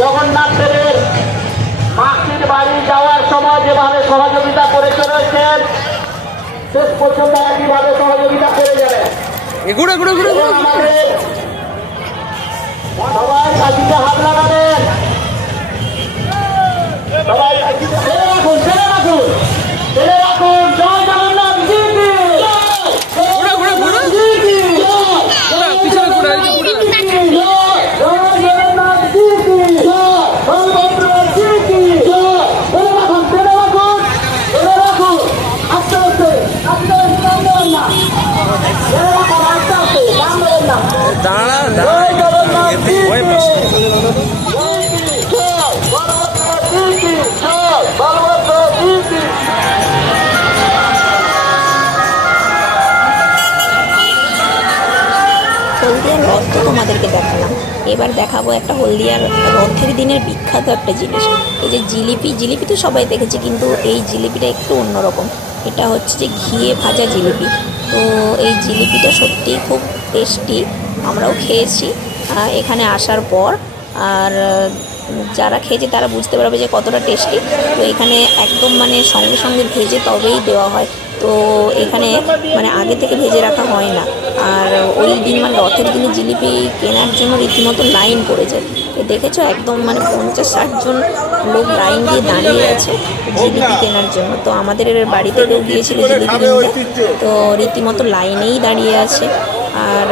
জগন্নাথ দেবের মাসির বাড়ি যাওয়ার সময় যেভাবে সহযোগিতা করে চলেছেন শেষ পর্যন্ত একইভাবে সহযোগিতা করে যাবেন। আমাদের সবাই কাজিতে হাত লাগাবেন, সবাই ছেড়ে রাখুন, ছেড়ে রাখুন, ছেড়ে রাখুন। জয় জগন্নাথ হলদিয়ার রথ তো তোমাদেরকে দেখালাম, এবার দেখাবো একটা হলদিয়ার রথের দিনের বিখ্যাত একটা জিনিস। এই যে জিলিপি, জিলিপি তো সবাই দেখেছে, কিন্তু এই জিলিপিটা একটু অন্যরকম। এটা হচ্ছে যে ঘিয়ে ভাজা জিলিপি। তো এই জিলিপিটা সত্যিই খুব টেস্টি, আমরাও খেয়েছি এখানে আসার পর। আর যারা খেয়েছে তারা বুঝতে পারবে যে কতটা টেস্টি। তো এখানে একদম মানে সঙ্গে সঙ্গে ভেজে তবেই দেওয়া হয়, তো এখানে মানে আগে থেকে ভেজে রাখা হয় না। আর ওই দিন মানে রথের দিনে জিলিপি কেনার জন্য রীতিমতো লাইন পড়েছে। দেখেছো একদম মানে 50-60 জন লোক লাইন দিয়ে দাঁড়িয়ে আছে জিলিপি কেনার জন্য। তো আমাদের বাড়ি থেকেও গিয়েছিল জিলিপি কিনতে, তো রীতিমতো লাইনেই দাঁড়িয়ে আছে। আর